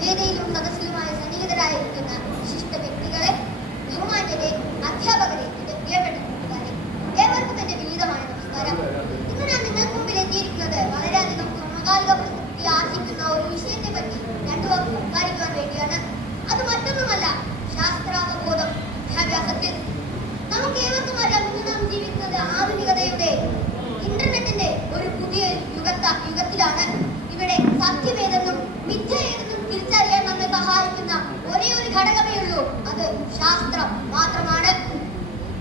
വേദിയിലും സദസ്സിലുമായി സന്നിഹിതരായിരിക്കുന്ന വിശിഷ്ട വ്യക്തികളെ, ബഹുമാന്യരെ, അധ്യാപകരെ, എന്റെ പ്രിയപ്പെട്ട കൂട്ടുകാരെ, ഏവർക്കും എന്റെ വിനീതമായ നമസ്കാരം. ഇന്ന് ഞാൻ നിങ്ങൾക്ക് മുമ്പിൽ എത്തിയിരിക്കുന്നത് വളരെയധികം സമകാലിക പ്രസക്തി ആർജിക്കുന്ന ഒരു വിഷയത്തെ പറ്റി രണ്ടു വാക്ക് സംസാരിക്കുവാൻ വേണ്ടിയാണ്. അത് മറ്റൊന്നുമല്ല, ശാസ്ത്രാവബോധം വിദ്യാഭ്യാസത്തിൽ. നമുക്ക് ഏവർക്കും അറിയാം, ഇന്ന് നാം ജീവിക്കുന്നത് ആധുനികതയുടെ ഇന്റർനെറ്റിന്റെ ഒരു പുതിയ യുഗത്തിലാണ്. ഇവിടെ സത്യമേതെന്നും മിഥ്യയേതെന്നും തിരിച്ചറിയാൻ നമ്മെ സഹായിക്കുന്ന ഒരേ ഒരു ഘടകമേ ഉള്ളൂ, അത് ശാസ്ത്രം മാത്രമാണ്.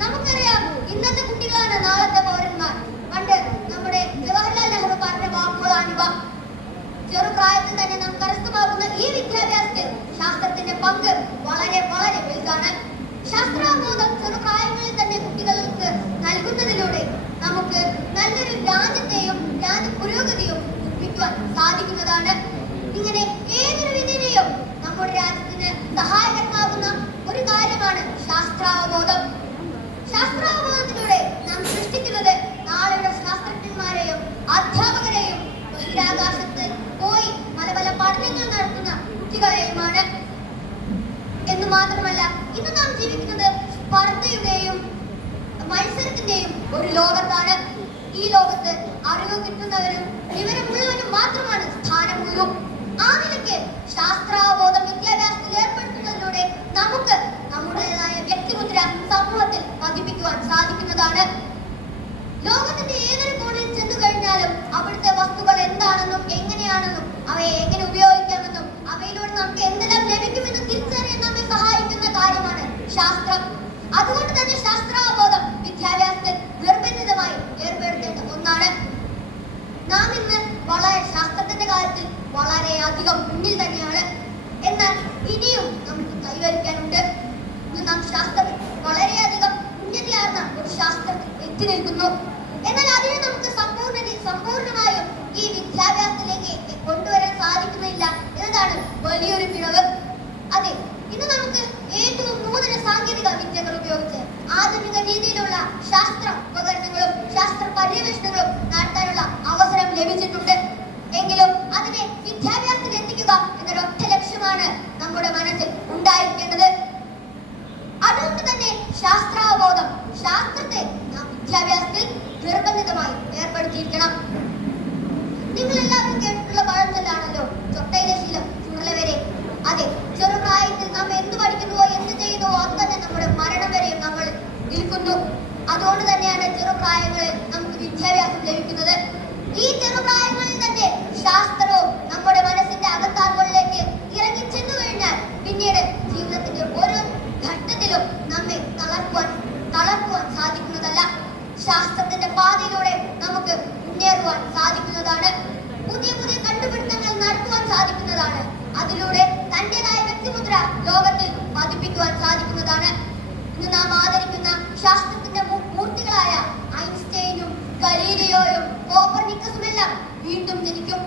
നമുക്കറിയാം, ഇന്നത്തെ കുട്ടികളാണ് നാളത്തെ പൗരന്മാർ. പണ്ട് നമ്മുടെ ജവഹർലാൽ നെഹ്റു പറഞ്ഞ വാക്കുകളാണിവ. ചെറുപ്രായത്തിൽ തന്നെ നാം കരസ്ഥമാകുന്ന ഈ വിദ്യാഭ്യാസത്തിൽ ശാസ്ത്രത്തിന്റെ പങ്ക് വളരെ വളരെ വലുതാണ്. ശാസ്ത്രാവബോധം ചെറുപ്രായങ്ങളിൽ തന്നെ കുട്ടികൾക്ക് നൽകുന്നതിലൂടെ നമുക്ക് നല്ലൊരു രാജ്യത്തെയും രാജ്യ പുരോഗതിയും നിർമ്മിക്കുവാൻ സാധിക്കുന്നതാണ്. ഇങ്ങനെ ഏതൊരു വിധേനയും നമ്മുടെ രാജ്യത്തിന് സഹായകരമാകുന്ന ഒരു കാര്യമാണ് ശാസ്ത്രാവബോധം. ശാസ്ത്രാവബോധത്തിലൂടെ നാം സൃഷ്ടിക്കുന്നത് നാളെയുടെ ശാസ്ത്രജ്ഞന്മാരെയും അധ്യാപകരെയും ബഹിരാകാശത്ത് പോയി പല പല പഠനങ്ങൾ നടത്തുന്ന കുട്ടികളെയുമാണ്. എന്ന് മാത്രമല്ല, ഇന്ന് നാം ജീവിക്കുന്നത് സ്പർദ്ധയുടെയും മത്സരത്തിന്റെയും ഒരു ലോകത്താണ്. ഈ ലോകത്ത് അറിവ് കിട്ടുന്നവരും വിവരം മുഴുവനും മാത്രമാണ് സ്ഥാനമുള്ളൂ. ആ നിലയ്ക്ക് ശാസ്ത്രാവബോധം വിദ്യാഭ്യാസത്തിൽ ഏർപ്പെടുത്തുന്നതിലൂടെ നമുക്ക് നമ്മുടേതായ വ്യക്തിമുദ്ര സമൂഹത്തിൽ പതിപ്പിക്കുവാൻ സാധിക്കുന്നതാണ്. ലോകത്തിന്റെ ഏതൊരു കോണിൽ ചെന്നു കഴിഞ്ഞാലും അവിടുത്തെ വസ്തുക്കൾ എന്താണെന്നും എങ്ങനെയാണെന്നും അവയെ എങ്ങനെ ഉപയോഗിക്കാമെന്നും അവയിലൂടെ നമുക്ക് എന്തെല്ലാം ലഭിക്കുമെന്നും തിരിച്ചറിയാൻ നമ്മെ സഹായിക്കുന്ന കാര്യമാണ് ശാസ്ത്രം. അതുകൊണ്ട് തന്നെ ശാസ്ത്രാവബോധം വിദ്യാഭ്യാസത്തിൽ നിർബന്ധിതമായി ഏർപ്പെടുത്തേണ്ട ഒന്നാണ്. നാം ഇന്ന് വളരെ ശാസ്ത്രത്തിന്റെ കാര്യത്തിൽ വളരെയധികം മുന്നിൽ തന്നെയാണ്. എന്നാൽ ഇനിയും നമുക്ക് കൈവരിക്കാനുണ്ട്. നാം ശാസ്ത്രം വളരെയധികം ഉന്നതിയാർന്ന ഒരു ശാസ്ത്രത്തിൽ എത്തി നിൽക്കുന്നു. എന്നാൽ അതിനെ നമുക്ക് സമ്പൂർണമായും ഈ വിദ്യാഭ്യാസത്തിലേക്ക് കൊണ്ടുവരാൻ സാധിക്കുന്നില്ല എന്നതാണ് വലിയൊരു പിഴവ്. അതെ, ഇന്ന് നമുക്ക് ഏറ്റവും നൂതന സാങ്കേതിക വിദ്യകൾ ഉപയോഗിച്ച് ആധുനിക രീതിയിലുള്ള ശാസ്ത്ര ഉപകരണങ്ങളും ശാസ്ത്ര പര്യവേഷണങ്ങളും നടത്താനുള്ള അവസരം ലഭിച്ചിട്ടുണ്ട്. എങ്കിലും അതിനെ വിദ്യാഭ്യാസത്തിൽ എത്തിക്കുക എന്നൊരൊറ്റ ലക്ഷ്യമാണ് നമ്മുടെ മനസ്സിൽ ഉണ്ടായിരിക്കേണ്ടത്. അതുകൊണ്ട് തന്നെ ശാസ്ത്രാവബോധം, ശാസ്ത്രത്തെ നാം വിദ്യാഭ്യാസത്തിൽ നിർബന്ധിതമായി ഏർപ്പെടുത്തിയിരിക്കണം. നിങ്ങൾ എല്ലാവരും കേട്ടിട്ടുള്ള പഴഞ്ചൊല്ലാണല്ലോ, ചൊട്ടയിലെ ശീലം ചുരുള വരെ. അതെ, ചെറുപ്രായത്തിൽ നാം എന്ത് പഠിക്കുന്നുവോ എന്ത് ചെയ്യുന്നുവോ അത് തന്നെ നമ്മുടെ മരണം വരെയും നമ്മൾ നിൽക്കുന്നു. അതുകൊണ്ട് തന്നെയാണ് ചെറുപ്രായങ്ങളിൽ നമുക്ക് വിദ്യാഭ്യാസം ലഭിക്കുന്നത്. ഈ ചെറുപ്രായങ്ങളിൽ തന്നെ ശാസ്ത്രവും നമ്മുടെ മനസ്സിന്റെ അകത്താറുകളിലേക്ക് ഇറങ്ങി ചെന്നു കഴിഞ്ഞാൽ പിന്നീട് ജീവിതത്തിന്റെ ഓരോ ഘട്ടത്തിലും നമ്മെ തളർക്കുവാൻ സാധിക്കുന്നതല്ല. ശാസ്ത്രത്തിന്റെ പാതയിലൂടെ നമുക്ക് മുന്നേറുവാൻ സാധിക്കുന്നതാണ്. പുതിയ പുതിയ കണ്ടുപിടുത്തങ്ങൾ നടത്തുവാൻ സാധിക്കുന്നതാണ്. അതിലൂടെ തന്റേതായ വ്യക്തിമുദ്ര ലോകത്തിൽ പതിപ്പിക്കുവാൻ സാധിക്കുന്നതാണ്. ഇന്ന് നാം ആദരിക്കുന്ന ശാസ്ത്രത്തിന്റെ മൂർത്തികളായ ഐൻസ്റ്റൈനും ഗലീലിയോയും കോപ്പർനിക്കസുമെല്ലാം വീണ്ടും ജനിക്കും.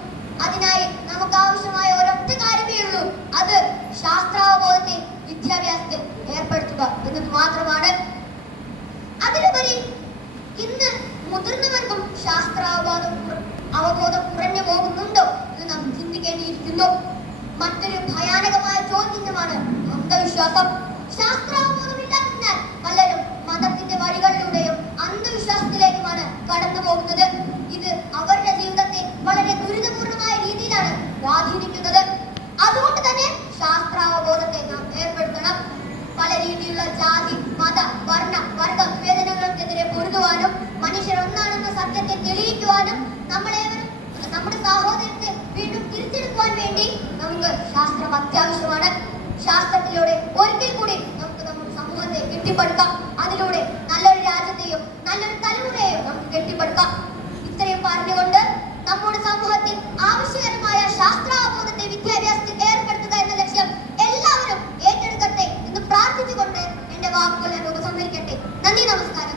അതിനായി നമുക്ക് ആവശ്യമായ ഒരൊറ്റ കാര്യമേ ഉള്ളൂ, അത് ശാസ്ത്രാവബോധത്തെ വിദ്യാഭ്യാസത്തിൽ ഏർപ്പെടുത്തുക എന്നത് മാത്രമാണ്. അതിലുപരി ഇന്ന് മുതിർന്നവർക്കും അവബോധം കുറഞ്ഞു പോകുന്നുണ്ടോ എന്ന് നാം ചിന്തിക്കേണ്ടിയിരിക്കുന്നു. മറ്റൊരു ഭയാനകമായ ചോദ്യമാണ് അന്ധവിശ്വാസം. ശാസ്ത്രാവബോധം ഇല്ലാത്തതിനാൽ പലരും മതത്തിന്റെ വഴികളിലൂടെയും അന്ധവിശ്വാസത്തിലേക്കുമാണ് കടന്നു പോകുന്നത്. ഇത് അവരുടെ ജീവിതത്തെ വളരെ ദുരിതപൂർണമായ രീതിയിലാണ് സ്വാധീനിക്കുന്നത്. അതുകൊണ്ട് തന്നെ ശാസ്ത്രാവബോധത്തെ നാം ഏർപ്പെടുത്തണം. പല രീതിയിലുള്ള ജാതി, മത, വർണ്ണ, വർഗ വിവേചനങ്ങൾക്കെതിരെ പൊരുതുവാനും മനുഷ്യർ ഒന്നാണെന്ന സത്യത്തെ തെളിയിക്കുവാനും നമ്മുടെ സാഹോദര്യത്തെ വീണ്ടും തിരിച്ചെടുക്കുവാൻ വേണ്ടി നമുക്ക് ശാസ്ത്രം അത്യാവശ്യമാണ്. ശാസ്ത്രത്തിലൂടെ ഒരിക്കൽ കൂടി നമുക്ക് നമ്മുടെ സമൂഹത്തെ കെട്ടിപ്പടുക്കാം. അതിലൂടെ നല്ലൊരു രാജ്യത്തെയും നല്ലൊരു തലമുറയെയും നമുക്ക് കെട്ടിപ്പടുക്കാം. ഇത്രയും പറഞ്ഞുകൊണ്ട് നമ്മുടെ സമൂഹത്തിൽ ആവശ്യകരമായ ശാസ്ത്രാവബോധത്തെ വിദ്യാഭ്യാസത്തിൽ ഏർപ്പെടുത്തുക എന്ന ലക്ഷ്യം എല്ലാവരും ഏറ്റെടുക്കട്ടെ എന്ന് പ്രാർത്ഥിച്ചുകൊണ്ട് എന്റെ വാക്കുകൾ ഞാൻ ഉപസംഹരിക്കട്ടെ. നന്ദി, നമസ്കാരം.